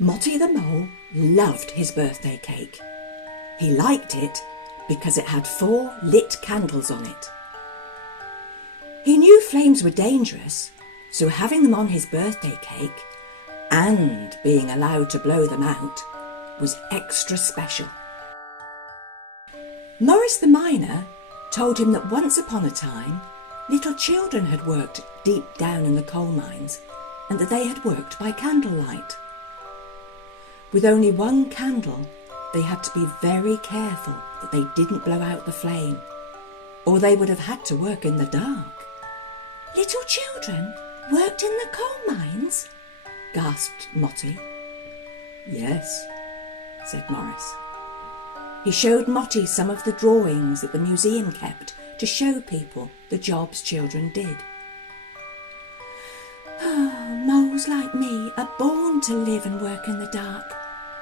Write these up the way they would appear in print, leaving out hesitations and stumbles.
Motty the Mole loved his birthday cake. He liked it because it had 4 lit candles on it. He knew flames were dangerous, so having them on his birthday cake and being allowed to blow them out was extra special. Maurice the Miner told him that once upon a time little children had worked deep down in the coal mines and that they had worked by candlelight. With only 1 candle, they had to be very careful that they didn't blow out the flame, or they would have had to work in the dark. "Little children worked in the coal mines?" gasped Motty. "Yes," said Maurice. He showed Motty some of the drawings that the museum kept to show people the jobs children did. "Moles like me are born to live and work in the dark,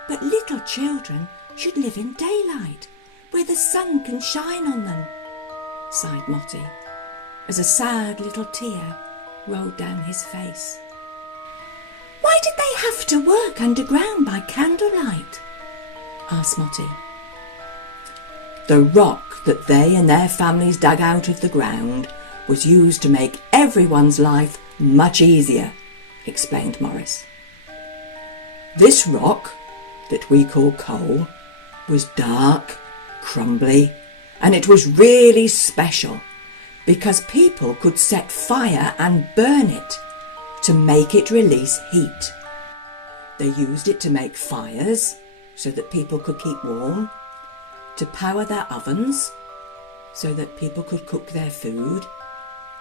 but little children should live in daylight, where the sun can shine on them," sighed Motty, as a sad little tear rolled down his face. "Why did they have to work underground by candlelight?" asked Motty. "The rock that they and their families dug out of the ground was used to make everyone's life much easier," explained Maurice. "This rock, that we call coal, was dark, crumbly, and it was really special because people could set fire and burn it to make it release heat. They used it to make fires so that people could keep warm, to power their ovens so that people could cook their food,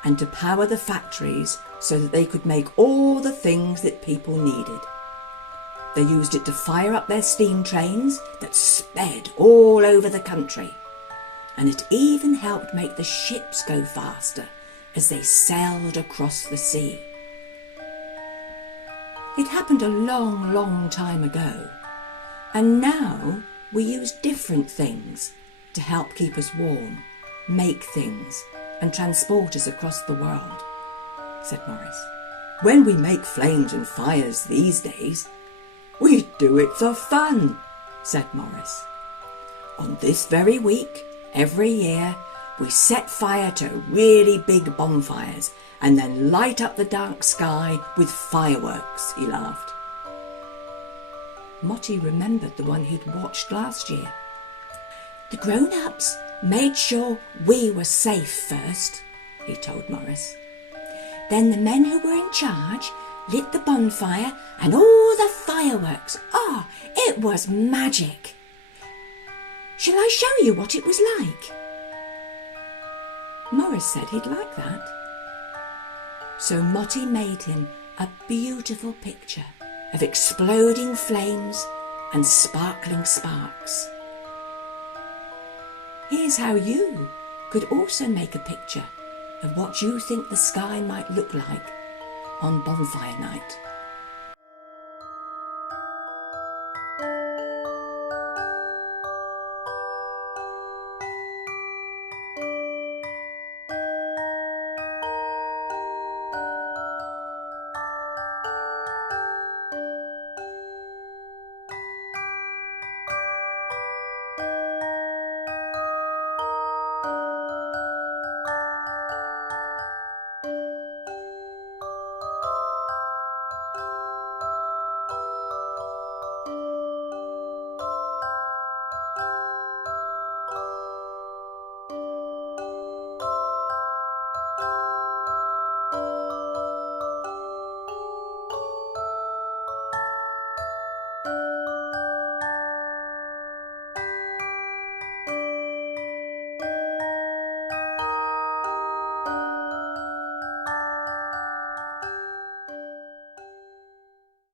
and to power the factories so that they could make all the things that people needed. They used it to fire up their steam trains that sped all over the country, and it even helped make the ships go faster as they sailed across the sea. It happened a long, long time ago, and now we use different things to help keep us warm, make things, and transport us across the world," said Maurice. "When we make flames and fires these days, we do it for fun," said Maurice. "On this very week, every year, we set fire to really big bonfires and then light up the dark sky with fireworks," he laughed. Motty remembered the one he'd watched last year. "The grown-ups made sure we were safe first," he told Maurice. "Then the men who were in charge lit the bonfire and all the fireworks. It was magic. Shall I show you what it was like?" Maurice said he'd like that. So Motty made him a beautiful picture of exploding flames and sparkling sparks. Here's how you could also make a picture of what you think the sky might look like on Bonfire Night.